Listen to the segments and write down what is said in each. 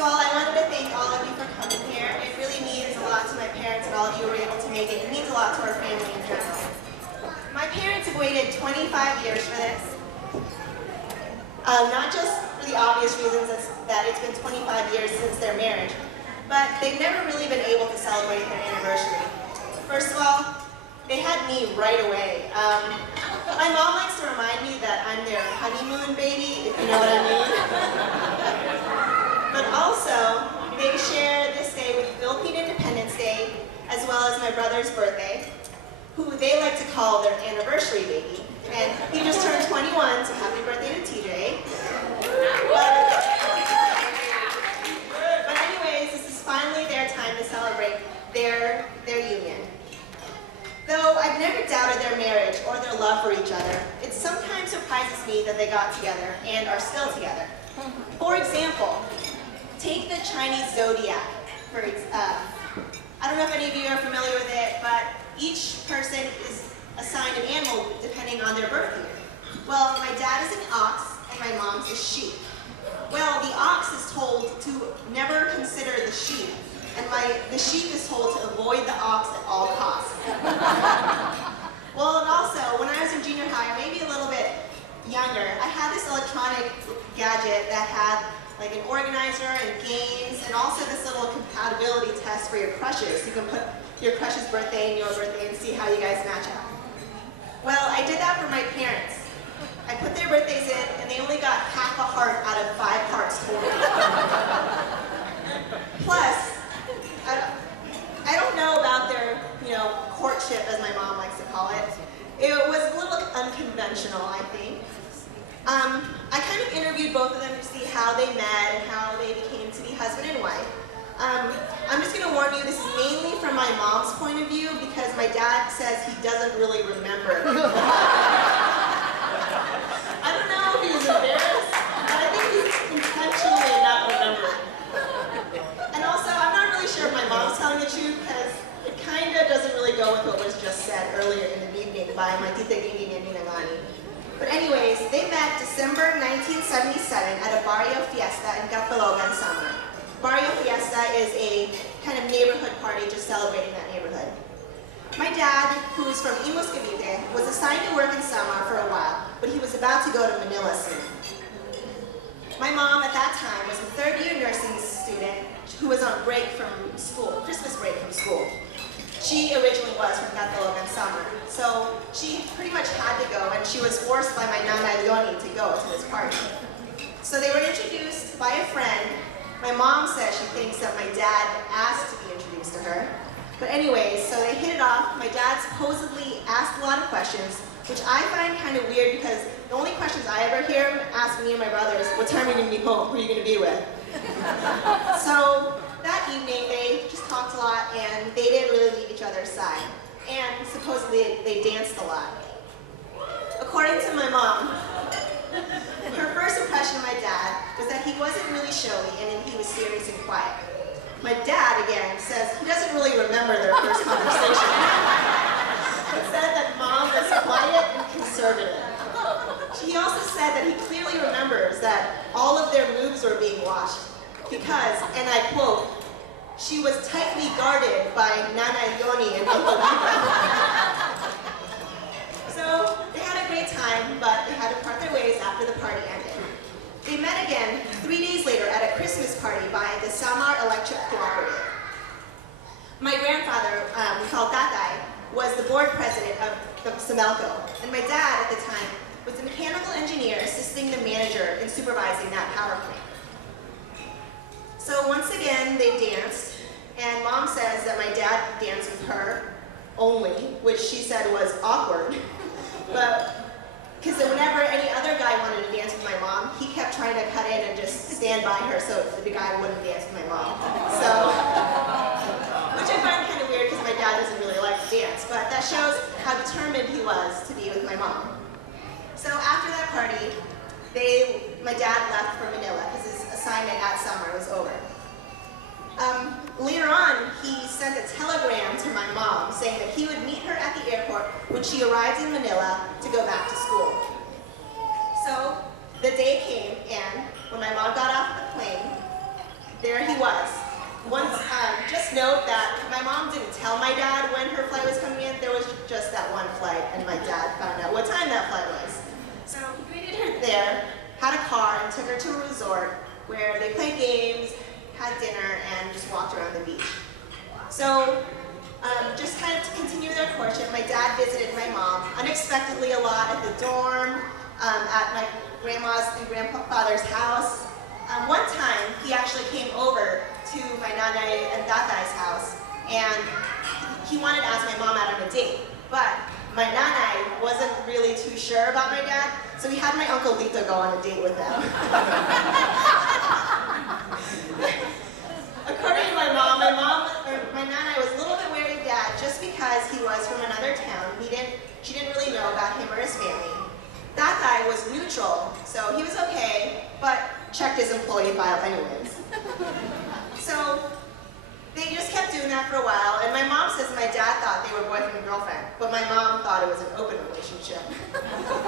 all, I wanted to thank all of you for coming here. It really means a lot to my parents and all of you were able to make it. It means a lot to our family in general. My parents have waited 25 years for this. Not just for the obvious reasons that it's been 25 years since their marriage, but they've never really been able to celebrate their anniversary. First of all, they had me right away. My mom likes to remind me that I'm their honeymoon baby, if you know what I mean. But also, they share this day with Philippine Independence Day, as well as my brother's birthday, who they like to call their anniversary baby. And he just turned 21, so happy birthday to TJ. But anyways, this is finally their time to celebrate their union. Though I've never doubted their marriage or their love for each other, it sometimes surprises me that they got together and are still together. For example, take the Chinese zodiac. I don't know if any of you are familiar with it, but each person is assigned an animal depending on their birth year. Well, my dad is an ox and my mom's a sheep. Well, the ox is told to never consider the sheep, and the sheep is told to avoid the ox at all costs. Well, and also, when I was in junior high, maybe a little bit younger, I had this electronic gadget that had like an organizer and games, and also this little compatibility test for your crushes. You can put your crush's birthday and your birthday and see how you guys match up. Well, I did that for my parents. I put their birthdays in, and they only got half a heart out of 5 hearts total. Plus, I don't know about their, courtship, as my mom likes to call it. It was a little unconventional, I think. I kind of interviewed both of them to see how they met and how they became to be husband and wife. I'm just going to warn you, this is mainly from my mom's point of view because my dad says he doesn't really remember. I don't know if he was embarrassed, but I think he's intentionally not remembering. And also, I'm not really sure if my mom's telling the truth because it kind of doesn't really go with what was just said earlier in the evening by my tita Gini and Nina Ngani. But anyways, they met December 1977 at a barrio fiesta in Catalogan, Samar. Barrio fiesta is a kind of neighborhood party just celebrating that neighborhood. My dad, who is from Imus, Cavite, was assigned to work in Samar for a while, but he was about to go to Manila soon. My mom at that time was a third-year nursing student who was on break from school, Christmas break from school. She originally was from Catalogan, Samar, so she pretty much had to go, and she was forced by my Nana Leonie to go to this party. So they were introduced by a friend. My mom says she thinks that my dad asked to be introduced to her. But anyways, so they hit it off. My dad supposedly asked a lot of questions, which I find kind of weird because the only questions I ever hear him ask me and my brother is, what time are you going to be home? Who are you going to be with? So that evening, they just talked a lot, and they didn't really leave each other's side. And supposedly, they danced a lot. According to my mom, her first impression of my dad was that he wasn't really showy, and he was serious and quiet. My dad, again, says he doesn't really remember their first conversation. He said that mom was quiet and conservative. He also said that he clearly remembers that all of their moves were being watched because, and I quote, she was tightly guarded by Nana Yoni and Uncle Lita. So they had a great time, but they had to part their ways after the party ended. They met again 3 days later at a Christmas party by the Samar Electric Cooperative. My grandfather, we called Tatay, was the board president of the Samelco, and my dad at the time was the mechanical engineer assisting the manager in supervising that power plant. So once again, they danced, and mom says that my dad danced with her only, which she said was awkward. But because whenever any other guy wanted to dance with my mom, he kept trying to cut in and just stand by her so the guy wouldn't dance with my mom. So, which I find kind of weird because my dad doesn't really like to dance, but that shows how determined he was to be with my mom. So after that party, my dad left for Manila because his assignment at Samar was over. Later on, he sent a telegram to my mom saying that he would meet her at the airport when she arrived in Manila to go back to school. So the day came, and when my mom got off the plane, there was. Once, just note that my mom didn't tell my dad when her flight was coming in. There was just that one flight, and my dad found out what time that flight was. So he greeted her there, had a car, and took her to a resort where they played games, had dinner, and just walked around the beach. So, just kind of to continue their courtship, my dad visited my mom unexpectedly a lot at the dorm, at my grandma's and grandfather's house. One time, he actually came over to my nanay and tatay's house, and he wanted to ask my mom out on a date. But my nanay wasn't really too sure about my dad, so he had my Uncle Lito go on a date with them. According to my nanay was a little bit wary of Dad just because he was from another town. She didn't really know about him or his family. Tatay was neutral, so he was okay, but checked his employee file anyways. So they just kept doing that for a while, and my mom says my dad thought they were boyfriend and girlfriend, but my mom thought it was an open relationship.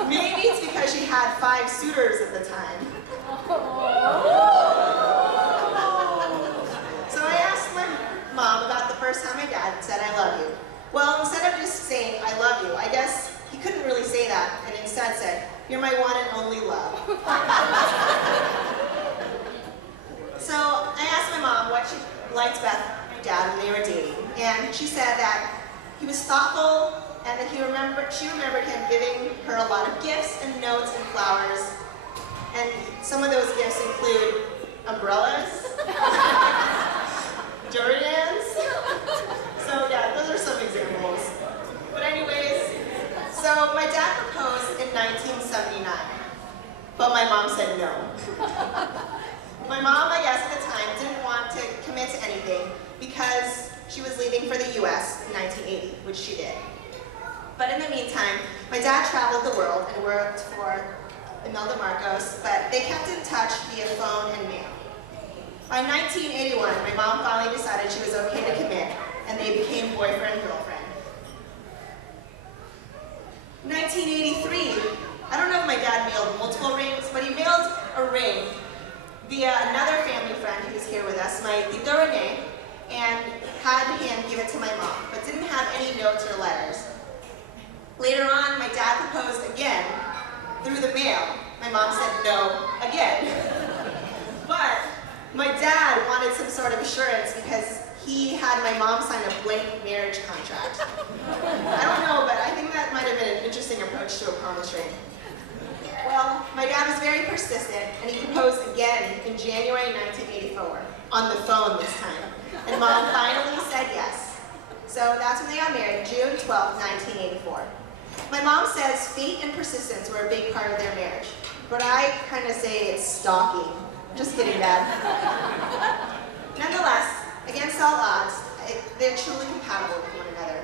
Maybe it's because she had 5 suitors at the time. So I asked my mom about the first time my dad said, "I love you." Well, instead of just saying, "I love you," I guess he couldn't really say that, and instead said, "You're my one and only love." So I asked my mom what she liked about my dad when they were dating, and she said that he was thoughtful and that she remembered him giving her a lot of gifts and notes and flowers, and some of those gifts include umbrellas, durians. So yeah, those are some examples. But anyways, so my dad proposed in 1979, but my mom said no. My mom, I guess at the time, didn't want to commit to anything because she was leaving for the US in 1980, which she did. But in the meantime, my dad traveled the world and worked for Imelda Marcos, but they kept in touch via phone and mail. By 1981, my mom finally decided she was okay to commit, and they became boyfriend and girlfriend. 1983, I don't know if my dad mailed multiple rings, but he mailed a ring via another family friend who's here with us, my Tito Rene, and had him give it to my mom, but didn't have any notes or letters. Later on, my dad proposed again through the mail. My mom said no again. But my dad wanted some sort of assurance because he had my mom sign a blank marriage contract. I don't know, but I think that might have been an interesting approach to a promise ring. Well, my dad was very persistent, and he proposed again in January 1984, on the phone this time. And Mom finally said yes. So that's when they got married, June 12, 1984. My mom says fate and persistence were a big part of their marriage, but I kind of say it's stalking. Just kidding, Dad. Nonetheless, against all odds, they're truly compatible with one another.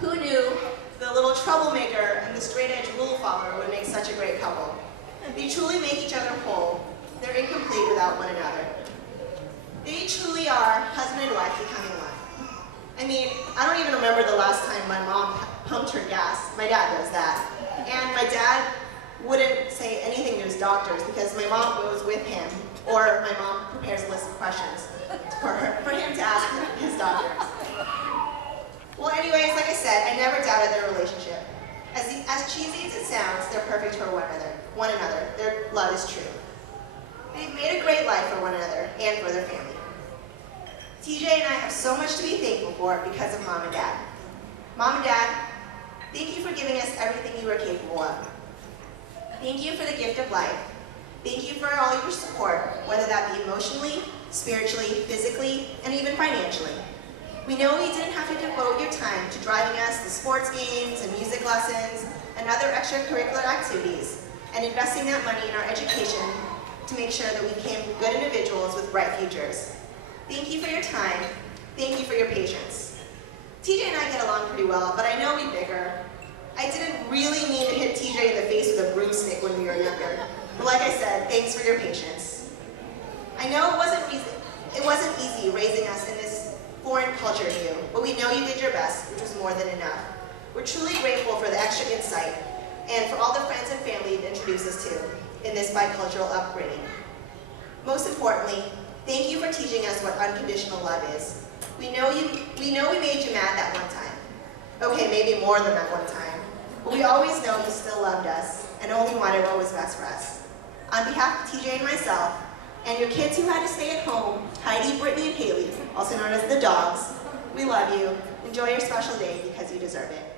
Who knew the little troublemaker and the straight-edge rule follower would make such a great couple? They truly make each other whole. They're incomplete without one another. They truly are husband and wife becoming one. I mean, I don't even remember the last time my mom pumped her gas. My dad does that. And my dad wouldn't say anything to his doctors because my mom goes with him, or my mom prepares a list of questions for him to ask his doctors. Well, anyways, like I said, I never doubted their relationship. As cheesy as it sounds, they're perfect for one another. Their love is true. They've made a great life for one another and for their family. TJ and I have so much to be thankful for because of Mom and Dad. Mom and Dad, thank you for giving us everything you are capable of. Thank you for the gift of life. Thank you for all your support, whether that be emotionally, spiritually, physically, and even financially. We know you didn't have to devote your time to driving us to sports games and music lessons and other extracurricular activities, and investing that money in our education to make sure that we became good individuals with bright futures. Thank you for your time. Thank you for your patience. TJ and I get along pretty well, but I know we bicker. I didn't really mean to hit TJ in the face with a broomstick when we were younger. But like I said, thanks for your patience. I know it wasn't easy raising us in this foreign culture to you, but we know you did your best, which was more than enough. We're truly grateful for the extra insight and for all the friends and family you've introduced us to in this bicultural upbringing. Most importantly, Thank you for teaching us what unconditional love is. We know we made you mad that one time. Okay, maybe more than that one time. But we always know you still loved us and only wanted what was best for us. On behalf of TJ and myself, and your kids who had to stay at home, Heidi, Brittany, and Haley, also known as the dogs, we love you. Enjoy your special day because you deserve it.